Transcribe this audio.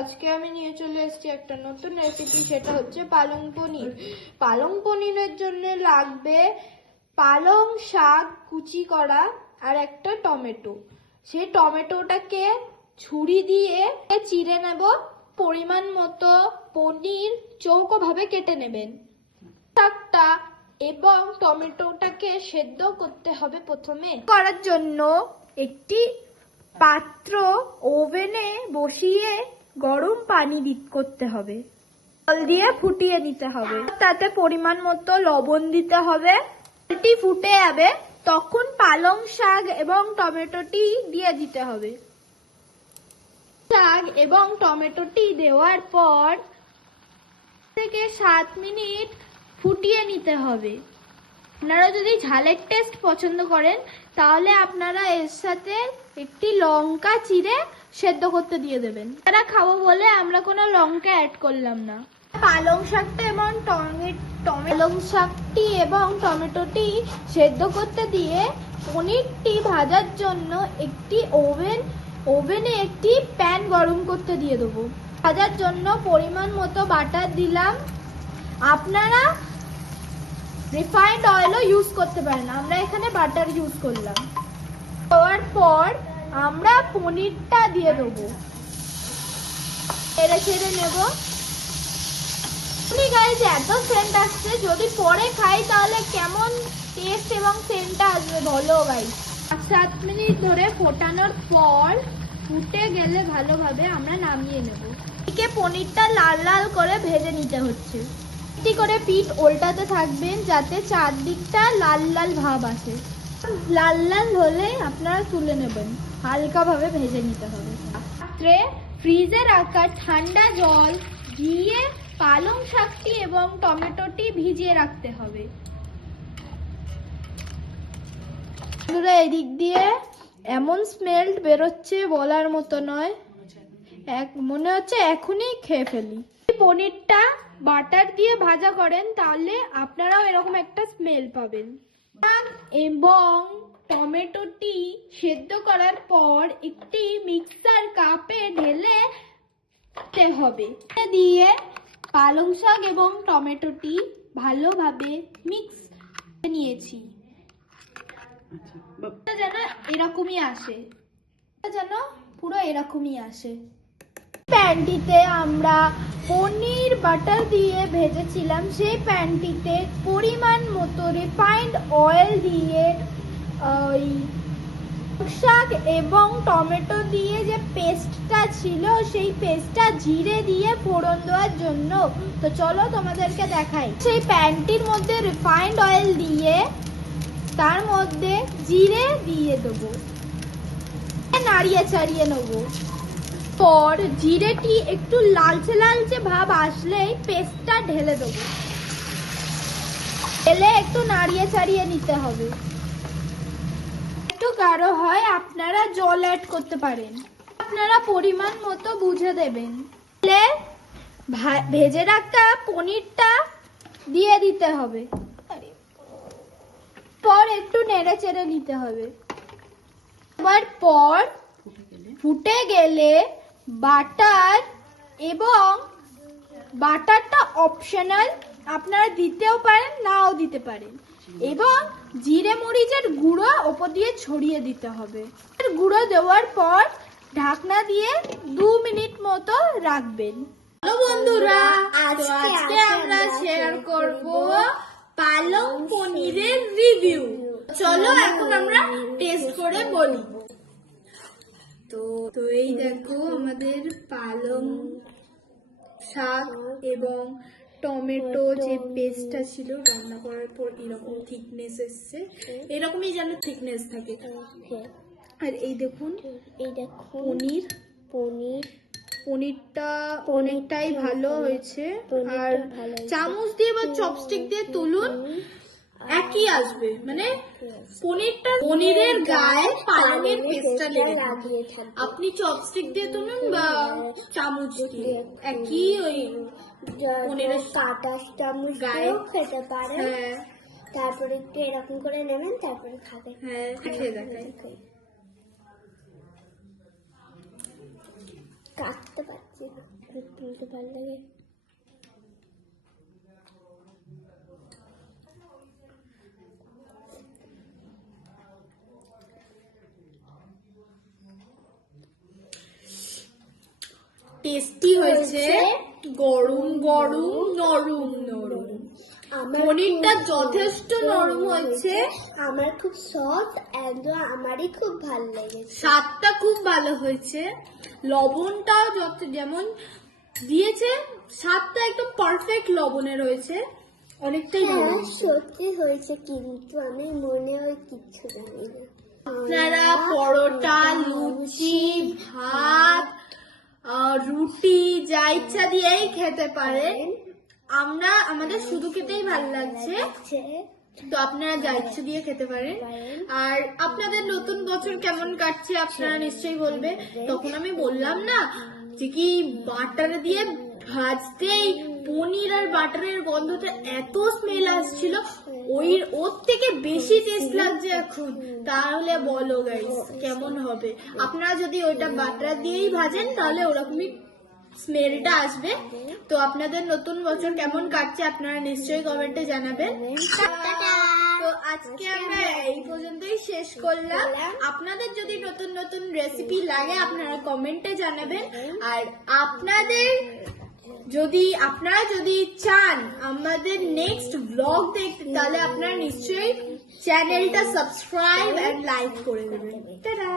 আজকে আমি নিয়ে চলে এসেছি একটা নতুন রেসিপি, সেটা হচ্ছে পালং পনির। পালং পনিরের জন্য লাগবে পালং শাক কুচি করা আর একটা টমেটো। সেই টমেটোটাকে ছুরি দিয়ে চিড়ে নেব। পরিমাণ মতো পনির চৌকো ভাবে কেটে নেবেন। শাকটা এবং টমেটোটাকে সেদ্ধ করতে হবে। প্রথমে করার জন্য একটি পাত্র ওভেনে বসিয়ে গরম পানি করতে হবে, জল দিয়ে ফুটিয়ে নিতে হবে। তাতে পরিমাণ মতো লবণ দিতে হবে। জলটি ফুটে যাবে, তখন পালং শাক এবং টমেটোটি দিয়ে দিতে হবে। শাক এবং টমেটোটি দেওয়ার পর থেকে 7 মিনিট ফুটিয়ে নিতে হবে। আপনারা যদি ঝালের টেস্ট পছন্দ করেন তাহলে আপনারা এর সাথে একটি লঙ্কা চিড়ে সেদ্ধ করতে দিয়ে দেবেন। এটা খাবো বলে আমরা কোনো লঙ্কা অ্যাড করলাম না। পালং শাকটা এবং পালং শাকটি এবং টমেটোটি সেদ্ধ করতে দিয়ে পনিরটি ভাজার জন্য একটি ওভেনে একটি প্যান গরম করতে দিয়ে দেবো। ভাজার জন্য পরিমাণ মতো বাটার দিলাম। আপনারা রিফাইন্ড অয়েলও ইউজ করতে পারেন, আমরা এখানে বাটার ইউজ করলাম। দেওয়ার পর আমরা পনিরটা দিয়ে দেবো, ছেড়ে নেব। গাইজ এত সেন্ট আসছে, যদি পরে খাই তাহলে কেমন টেস্ট এবং সেন্টটা আসবে বলো গাইজ। 7 মিনিট ধরে ফোটানোর পর ফুটে গেলে ভালোভাবে আমরা নামিয়ে নেব। এদিকে পনিরটা লাল লাল করে ভেজে নিতে হচ্ছে। একটি করে পিঠ উল্টাতে থাকবেন যাতে চারদিকটা লাল লাল ভাব আসে। লাল লাল হলে আপনারা তুলে নেবেন, হালকাভাবে ভেজে নিতে হবে। পাত্রে ফ্রিজে রাখা ঠান্ডা জল দিয়ে পালং শাকটি এবং টমেটোটি ভিজিয়ে রাখতে হবে। এদিক দিয়ে এমন স্মেল বেরোচ্ছে বলার মতো নয়, মনে হচ্ছে এখনই খেয়ে ফেলি। পনিরটা বাটার দিয়ে ভাজা করেন তাহলে আপনারাও এরকম একটা স্মেল পাবেন। এবং টমেটোটি সেদ্ধ করার পর একটি মিক্সার কাপে ঢেলে দিতে হবে। দিয়ে পালং শাক এবং টমেটোটি ভালোভাবে মিক্স করে নিয়েছি। যেন এরকমই আসে, যেন পুরো এরকমই আসে। প্যানটিতে আমরা পনির বাটার দিয়ে ভেজেছিলাম, সেই প্যানটিতে পরিমাণ মতো রিফাইন্ড অয়েল দিয়ে শাক এবং টমেটো দিয়ে যে পেস্টটা ছিল সেই পেস্টটা জিরে দিয়ে ফোড়ন দেওয়ার জন্য। তো চলো তোমাদেরকে দেখাই। সেই প্যানটির মধ্যে রিফাইন্ড অয়েল দিয়ে তার মধ্যে জিরে দিয়ে দেবো, নাড়িয়ে চাড়িয়ে নেবো। পর জিরেটি একটু লালচে লালচে ভাব আসলে পেস্টটা ঢেলে দেবো। ঢেলে একটু নাড়িয়ে চাড়িয়ে নিতে হবে। একটু গাঢ় হয় আপনারা জল অ্যাড করতে পারেন, আপনারা পরিমাণ মতো বুঝে দেবেন। ভেজে রাখা পনিরটা দিয়ে দিতে হবে, পর একটু নেড়ে চেড়ে নিতে হবে। পর ফুটে গেলে বাটার, এবং বাটারটা অপশনাল, আপনারা দিতেও পারেন নাও দিতে পারেন, এবং জিরে মরিচের গুঁড়ো ওপর দিয়ে ছড়িয়ে দিতে হবে। গুঁড়ো দেওয়ার পর ঢাকনা দিয়ে 2 মিনিট মতো রাখবেন। হ্যালো বন্ধুরা, আজকে আমরা শেয়ার করব পালং পনিরের রিভিউ। চলো এখন আমরা টেস্ট করে বলি। তো এই দেখো আমাদের পালং শাক এবং টমেটো যে পেস্টটা ছিল রান্না করার পর এরকম থিকনেস এসছে, এরকমই যেন থিকনেস থাকে। আর এই দেখুন পনিরটা অনেকটাই ভালো হয়েছে। আর চামচ দিয়ে বা চপস্টিক দিয়ে তুলুন একই আসবে, মানে পনিরের গায়ে পালংয়ের পেস্টটা লেগে থাকে। আপনি চপস্টিক দিয়ে তুলুন বা চামচ দিয়ে একই ওই পনিরের কাটা চামচ গায়ে খেতে পারে। হ্যাঁ, তারপরে একটু এরকম করে নেবেন, তারপরে খাবেন। হ্যাঁ, খেয়ে দেখাই। কাটতে পারছি। তুলতে ভালো লাগে। টেস্টি হয়েছে, গরম গরম, নরম নরম। পনিরটা যথেষ্ট নরম হয়েছে, আমার খুব সফট এন্ড আমারই খুব ভালো লেগেছে। স্বাদটা খুব ভালো হয়েছে, লবণটাও যেমন দিয়েছে স্বাদটা একদম পারফেক্ট লবণের হয়েছে, অনেকটাই ভালো হয়েছে। সত্যি হয়েছে, কিন্তু আমি মনে হয় কিচ্ছু জানি না। আপনারা পরোটা, লুচি, ভাত, রুটি যা ইচ্ছা দিয়েই খেতে পারেন। আমাদের শুধু খেতেই ভালো লাগছে, তো আপনারা যা ইচ্ছা দিয়ে খেতে পারেন। আর আপনাদের নতুন বছর কেমন কাটছে আপনারা নিশ্চয়ই বলবে। তখন আমি বললাম না যে কি বাটার দিয়ে ভাজতেই পনির আর বাটারের গন্ধটা এত স্মেল আসছিল, ওর থেকে বেশি টেস্ট লাগছে এখন। তাহলে বলো গাইস কেমন হবে? আপনারা যদি ওইটা বাটার দিয়েই ভাজেন তাহলে ওরকমই স্মেলটা আসবে। তো আপনাদের নতুন বছর কেমন কাটছে আপনারা নিশ্চয়ই কমেন্টে জানাবেন। তো আজকে আমরা এই পর্যন্তই শেষ করলাম। আপনাদের যদি নতুন নতুন রেসিপি লাগে আপনারা কমেন্টে জানাবেন। আর আপনারা যদি চান আমাদের নেক্সট ব্লগ দেখতে, তাহলে আপনারা নিশ্চয়ই চ্যানেলটা সাবস্ক্রাইব এন্ড লাইক করে দেবেন। টাটা।